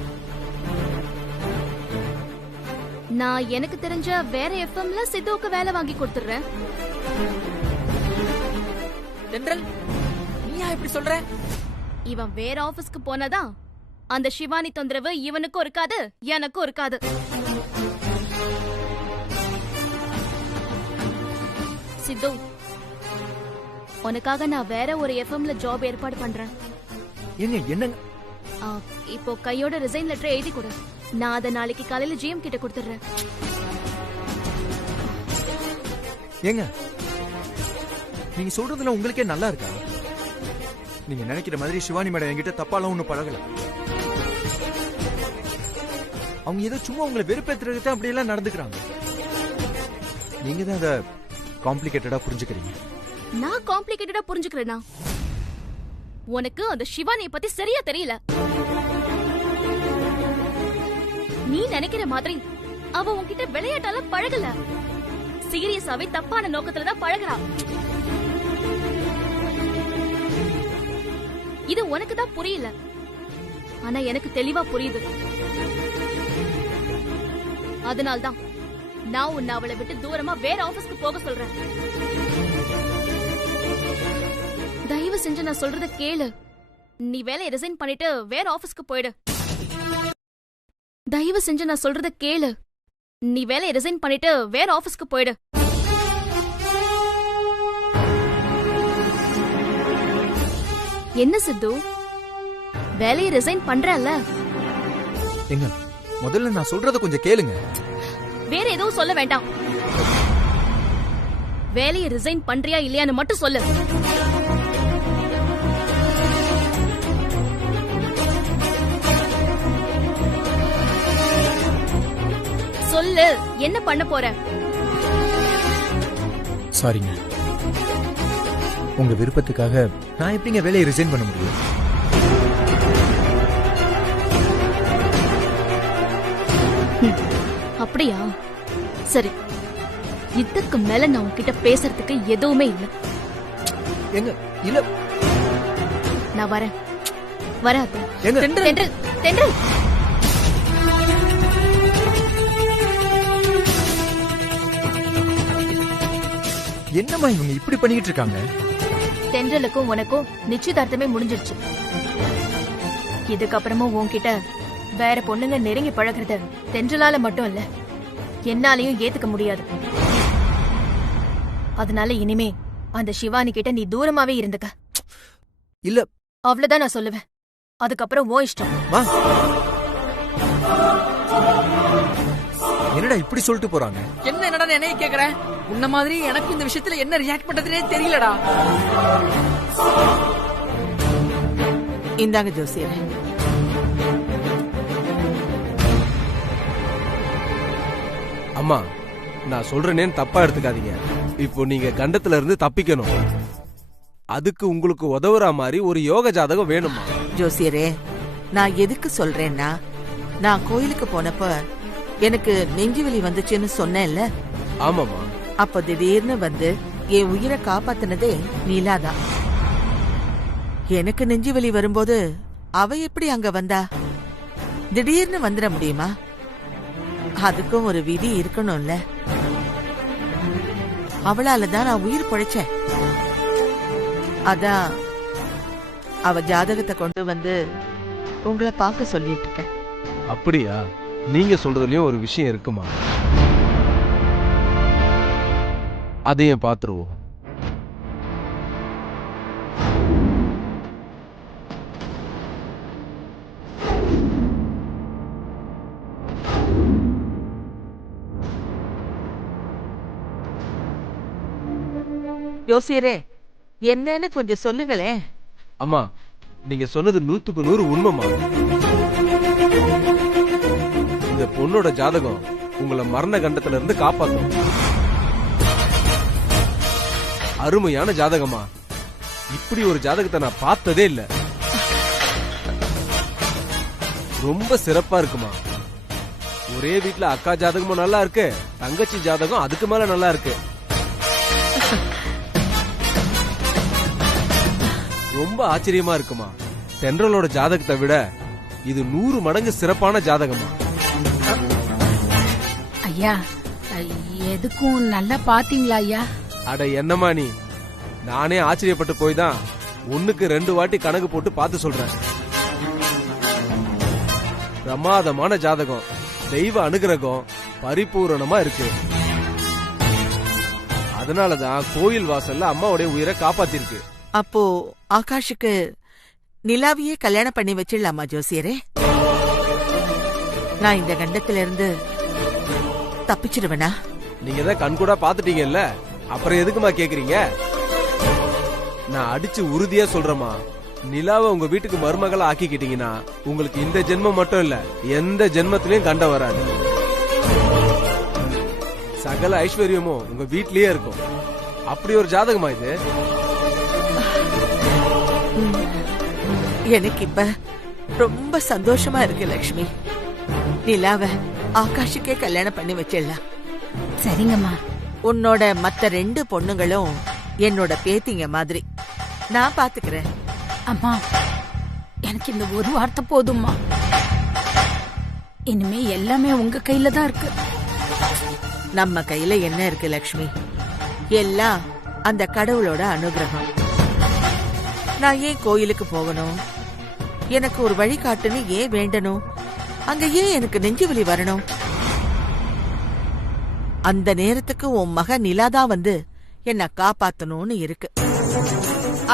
நான் எனக்கு தெரிஞ்ச வேற எஃப்எம்ல சித்துவுக்கு வேலை வாங்கி கொடுத்துறேன். தென்றல், நீயா இப்படி சொல்ற? இவன் வேற ஆபீஸ்க்கு போனதா அந்த சிவானி தொந்தரவு இவனுக்கும் இருக்காது, எனக்கும் இருக்காது. சித்து, உனக்காக நான் வேற ஒரு எஃப்எம்ல ஜாப் ஏற்பாடு பண்றேன். என்னங்க? இப்போ கையோட ரிசைன் லெட்டர் எழுதி கொடு. நான் அதை நாளைக்கு காலையில ஜிஎம் கிட்ட கொடுத்துறேன். ஏங்க, நீங்க சொல்றதுல உங்களுக்கே நல்லா இருக்கா? நீங்க நினைக்கிற மாதிரி சிவானி மேடம் என்கிட்ட தப்பாலாம் ஒண்ணு பழகல. அவங்க ஏதோ சும்மா உங்களை வெறுப்பேத்துறதுக்கு தான் அப்படியெல்லாம் நடந்துக்கிறாங்க. நீங்க தான் அதை காம்ப்ளிகேட்டடா புரிஞ்சுக்கிறீங்க. நான் காம்ப்ளிகேட்டடா புரிஞ்சுக்கிறேனா? உனக்கு அந்த சிவானியை பத்தி சரியா தெரியல. நீ நினைக்கிற மாதிரி அவ உன்கிட்ட விளையாட்டால பழகல, சீரியஸாவே தப்பான நோக்கத்துல தான் பழகுறா. இது உனக்கு தான் புரியல, ஆனா எனக்கு தெளிவா புரியுது. அதனால்தான் நான் உன்னை அவளை விட்டு தூரமா வேற ஆபீஸ்க்கு போக சொல்றேன். தயவு செஞ்சு நான் சொல்றத கேளு. நீ வேலையை ரிசைன் பண்ணிட்டு வேற ஆபீஸ்க்கு போயிடு. தயவு செஞ்சு நான் சொல்றத கேளு. நீ வேலையை ரிசைன் பண்ணிட்டு வேற ஆபீஸ்க்கு போயிடு. என்ன சித்து, வேலையை ரிசைன் பண்றல்ல? எங்க முதல்ல நான் சொல்றத கொஞ்சம் கேளுங்க. வேற எதுவும் சொல்ல வேண்டாம். வேலையை ரிசைன் பண்றியா இல்லையான்னு மட்டும் சொல்லு. சொல்லு, என்ன பண்ண போற? சாரிங்க, உங்க விருப்பத்துக்காக நான் எப்படிங்க வேலையை ரிசைன் பண்ண முடியும்? அப்படியா? சரி, இதுக்கு மேல நான் உன்கிட்ட பேசுறதுக்கு எதுவுமே இல்ல. எங்க இல்ல, நான் வரேன். வராது. எங்க தென்றல், என்னம்மா இவங்க இப்படி பண்ணிட்டு இருக்காங்க? தென்றலுக்கும் உனக்கும் நிச்சயதார்த்தமே முடிஞ்சிடுச்சு. இதுக்கப்புறமும் உன்கிட்ட வேற பொண்ணுங்க நெருங்கி பழகுறத தென்றலால மட்டும் இல்ல, என்னாலையும் ஏத்துக்க முடியாது. அதனால இனிமே அந்த சிவானி கிட்ட நீ தூரமாவே இருந்துக்க. இல்ல, அவ்வளவுதான் நான் சொல்லுவேன். அதுக்கப்புறம் ஓ இஷ்டம். என்னடா இப்படி சொல்லிட்டு போறாங்க? என்னடா என்னைய கேக்குற? உன்ன மாதிரி எனக்கு இந்த விஷயத்துல என்ன ரியாக்ட் பண்றதுனே தெரியலடா. இந்தாங்க ஜோசியரே. அம்மா, நான் சொல்றேனேன்னு தப்பா எடுத்துக்காதீங்க. இப்போ நீங்க கண்டத்துல இருந்து தப்பிக்கணும். அதுக்கு உங்களுக்கு உதவுற மாதிரி ஒரு யோக ஜாதகம் வேணுமா? ஜோசியரே, நான் எதுக்கு சொல்றேன்னா, நான் கோயிலுக்கு போனப்ப எனக்கு நெஞ்சுவலி வந்துச்சுன்னு சொன்னேன்ல. ஆமாமா. அப்ப திடீர்னு வந்து என் உயிரை காப்பாத்தினதே நீலாதான். எனக்கு நெஞ்சுவலி வரும்போது அவ எப்படி அங்க வந்தா? திடீர்னு வந்துட முடியுமா? அதுக்கும் ஒரு விதி இருக்கணும்ல. அவளாலதான் நான் உயிர் பொழைச்சேன். அதான் அவ ஜாதகத்தை கொண்டு வந்து உங்களை பார்க்க சொல்லிட்டு இருக்கேன். அப்படியா? நீங்க சொல்றதுலயும் ஒரு விஷயம் இருக்குமா? அதையும் பாத்துருவோம். யோசியரே, என்னன்னு கொஞ்சம் சொல்லுங்களேன். அம்மா, நீங்க சொன்னது 100க்கு 100 உண்மைமா. இந்த பொண்ணோட ஜாதகம் உங்களை மரண கண்டத்துல இருந்து காப்பாத்தும். அருமையான ஜாதகமா. இப்படி ஒரு ஜாதகத்தை நான் பார்த்ததே இல்ல. ரொம்ப சிறப்பா இருக்குமா. ஒரே வீட்டுல அக்கா ஜாதகமும் நல்லா இருக்கு, தங்கச்சி ஜாதகம் அதுக்கு மேல நல்லா இருக்கு. ரொம்ப ஆச்சரியமா இருக்குமா. தென்றலோட ஜாதகத்தை விட இது 100 மடங்கு சிறப்பான ஜாதகமா. ஐயா, எதுக்கும் நல்லா பாத்தீங்களா ஐயா? அட என்னமா நீ, நானே ஆச்சரியப்பட்டு போய் தான் 1க்கு 2 வாட்டி கணக்கு போட்டு பார்த்து சொல்றேன். பிரமாதமான ஜாதகம், தெய்வ அனுகிரகம் பரிபூரணமா இருக்கு. அதனாலதான் கோயில் வாசல்ல அம்மாவுடைய உயிரை காப்பாத்திருக்கு. அப்போ ஆகாஷுக்கு நிலாவையே கல்யாணம் பண்ணி வச்சிடலாமா ஜோசியரே? நான் இந்த கண்டத்துல இருந்து தப்பிச்சிடுவேனா? நீங்க தான் கண்கூடா பாத்துட்டீங்கல்ல, அப்புறம் எதுக்குமா கேக்குறீங்க? நான் அடிச்சு உறுதியா சொல்றேமா, நிலாவை உங்க வீட்டுக்கு மருமகளா ஆக்கிக்கிட்டீங்கன்னா உங்களுக்கு இந்த ஜென்மம் மட்டும் இல்ல, எந்த ஜென்மத்திலயும் கண்ட வராது. சகல ஐஸ்வர்யமும் உங்க வீட்லயே இருக்கும். அப்படி ஒரு ஜாதகமா இது. எனக்கு இப்ப ரொம்ப சந்தோஷமா இருக்கு லட்சுமி. நிலாவ ஆகாஷுக்கே கல்யாணம் பண்ணி வச்சிடலாம். சரிங்கம்மா. உன்னோட மத்த 2 பொண்ணுங்களும் என்னோட பேத்திங்க மாதிரி. நான் பாத்துக்கிறேன். அம்மா, எனக்கு இந்த ஒரு வார்த்தை போதும்மா. இனிமே எல்லாமே உங்க கையில தான் இருக்கு. நம்ம கையில என்ன இருக்கு லட்சுமி? எல்லாம் அந்த கடவுளோட அனுகிரகம். நான் ஏன் கோயிலுக்கு போகணும்? எனக்கு ஒரு வழிகாட்டுன்னு ஏன் வேண்டணும்? அங்க ஏன் எனக்கு நெஞ்சுவலி வரணும்? அந்த நேரத்துக்கு உன் மக நிலாதான் வந்து என்ன காப்பாத்தணும்னு இருக்கு.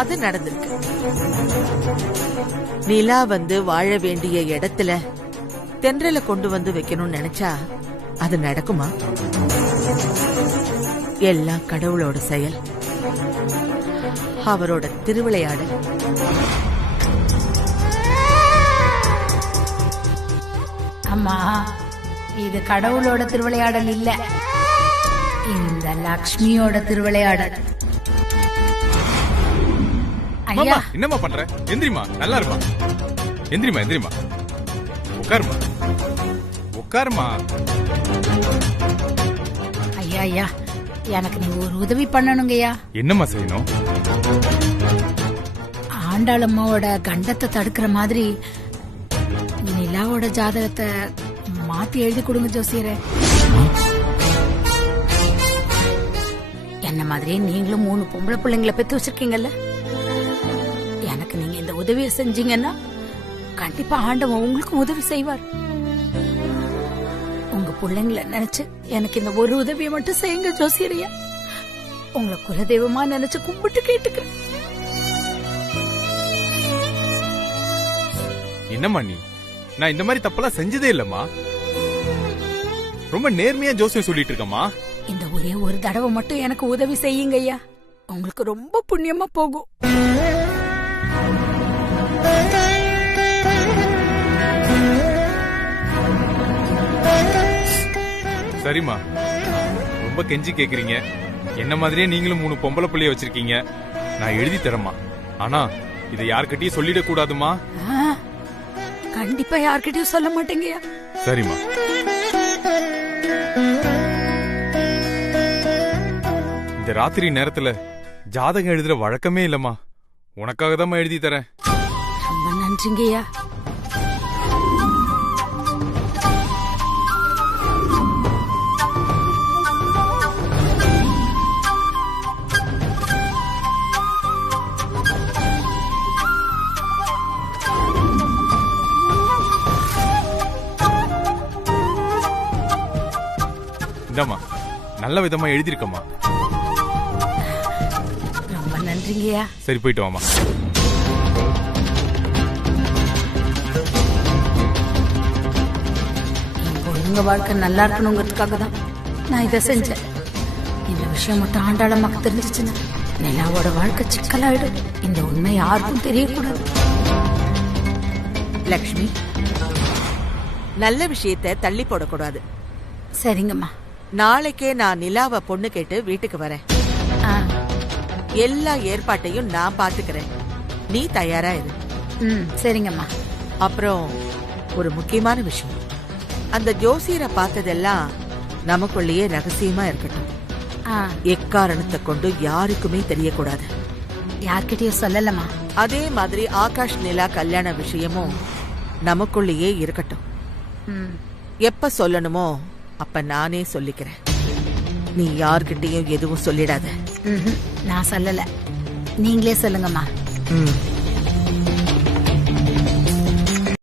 அது நடந்திருக்கு. நிலா வந்து வாழ வேண்டிய இடத்துல தென்றலை கொண்டு வந்து வைக்கணும்னு நினைச்சா அது நடக்குமா? எல்லாம் கடவுளோட செயல், அவரோட திருவிளையாடல். அம்மா, இது கடவுளோட திருவிளையாடல் இல்ல, இந்த லக்ஷ்மியோட திருவிளையாடல். ஐயா, என்னம்மா பண்ற? எந்திரிமா, நல்லா இருமா. எந்திரிமா எந்திரிமா, உட்காருமா உட்காருமா. ஐயா ஐயா, எனக்கு நீங்க ஒரு உதவி பண்ணணுங்கய்யா. என்னம்மா செய்யணும்? ஆண்டாளம்மாவோட கண்டத்தை தடுக்கிற மாதிரி நிலாவோட ஜாதகத்தை மாத்தி எழுதி கொடுங்க ஜோசியரே. என்ன மாதிரியே நீங்களும் 3 பொம்பளை பிள்ளைங்களை பெத்து வச்சிருக்கீங்கல்ல, எனக்கு நீங்க இந்த உதவியை செஞ்சீங்கன்னா கண்டிப்பா ஆண்டவன் உங்களுக்கு உதவி செய்வார். உங்க பிள்ளைங்களை நினைச்சு எனக்கு இந்த ஒரு உதவியை மட்டும் செய்யுங்க ஜோசியரையா. உங்களை குலதெய்வமா நினைச்சு கும்பிட்டு கேட்டுக்கிறேன். என்னம்மா நீ? நான் இந்த மாதிரி தப்பெல்லாம் செஞ்சதே இல்லம்மா. ரொம்ப நேர்மையா ஜோசியம் சொல்லிட்டு இருக்கம்மா. இந்த ஒரே ஒரு தடவை மட்டும் எனக்கு உதவி செய்யுங்க ஐயா, உங்களுக்கு ரொம்ப புண்ணியமா போகும். சரிம்மா, ரொம்ப கெஞ்சி கேக்குறீங்க. என்ன மாதிரியே நீங்களும் 3 பொம்பளை பிள்ளைய வச்சிருக்கீங்க. நான் எழுதி தரேம்மா. ஆனா இதை யார்கிட்டயும் சொல்லிட கூடாதுமா. கண்டிப்பா யார்கிட்டயும் சொல்ல மாட்டேங்கய்யா. சரிம்மா. இந்த ராத்திரி நேரத்துல ஜாதகம் எழுதுற வழக்கமே இல்லம்மா. உனக்காக தான் எழுதி தரேன். ரொம்ப நன்றிங்கய்யா. இந்தாம்மா, நல்ல விதமா எழுதிருக்கம்மா. ரொம்ப நன்றிங்கய்யா. சரி, போயிட்டு வாமா. உங்க வாழ்க்கை நல்லா இருக்கணுங்கிறதுக்காக தான் நான் இதை செஞ்சேன். இந்த விஷயம் மட்டும் ஆண்டாளம்மாக்கு தெரிஞ்சிச்சுன்னா நிலாவோட வாழ்க்கை சிக்கலாயிடும். இந்த உண்மை யாருக்கும் தெரியக்கூடாது. லக்ஷ்மி, நல்ல விஷயத்தை தள்ளி போடக்கூடாது. சரிங்கம்மா. நாளைக்கே நான் நிலாவை பொண்ணு கேட்டு வீட்டுக்கு வரேன். எல்லா ஏற்பாட்டையும் நான் பாத்துக்கிறேன். நீ தயாரா இரு. சரிங்கம்மா. அப்புறம் ஒரு முக்கியமான விஷயம், அந்த ஜோசியரை பார்த்ததெல்லாம் நமக்குள்ளேயே ரகசியமா இருக்கட்டும். எக்காரணத்தை கொண்டு யாருக்குமே தெரியக்கூடாது. யார்கிட்டயும் சொல்லலமா. அதே மாதிரி ஆகாஷ் நிலா கல்யாண விஷயமும் நமக்குள்ளேயே இருக்கட்டும். எப்ப சொல்லணுமோ அப்ப நானே சொல்லிக்கிறேன். நீ யார்கிட்டயும் எதுவும் சொல்லிடாத. நான் சொல்லல, நீங்களே சொல்லுங்கம்மா.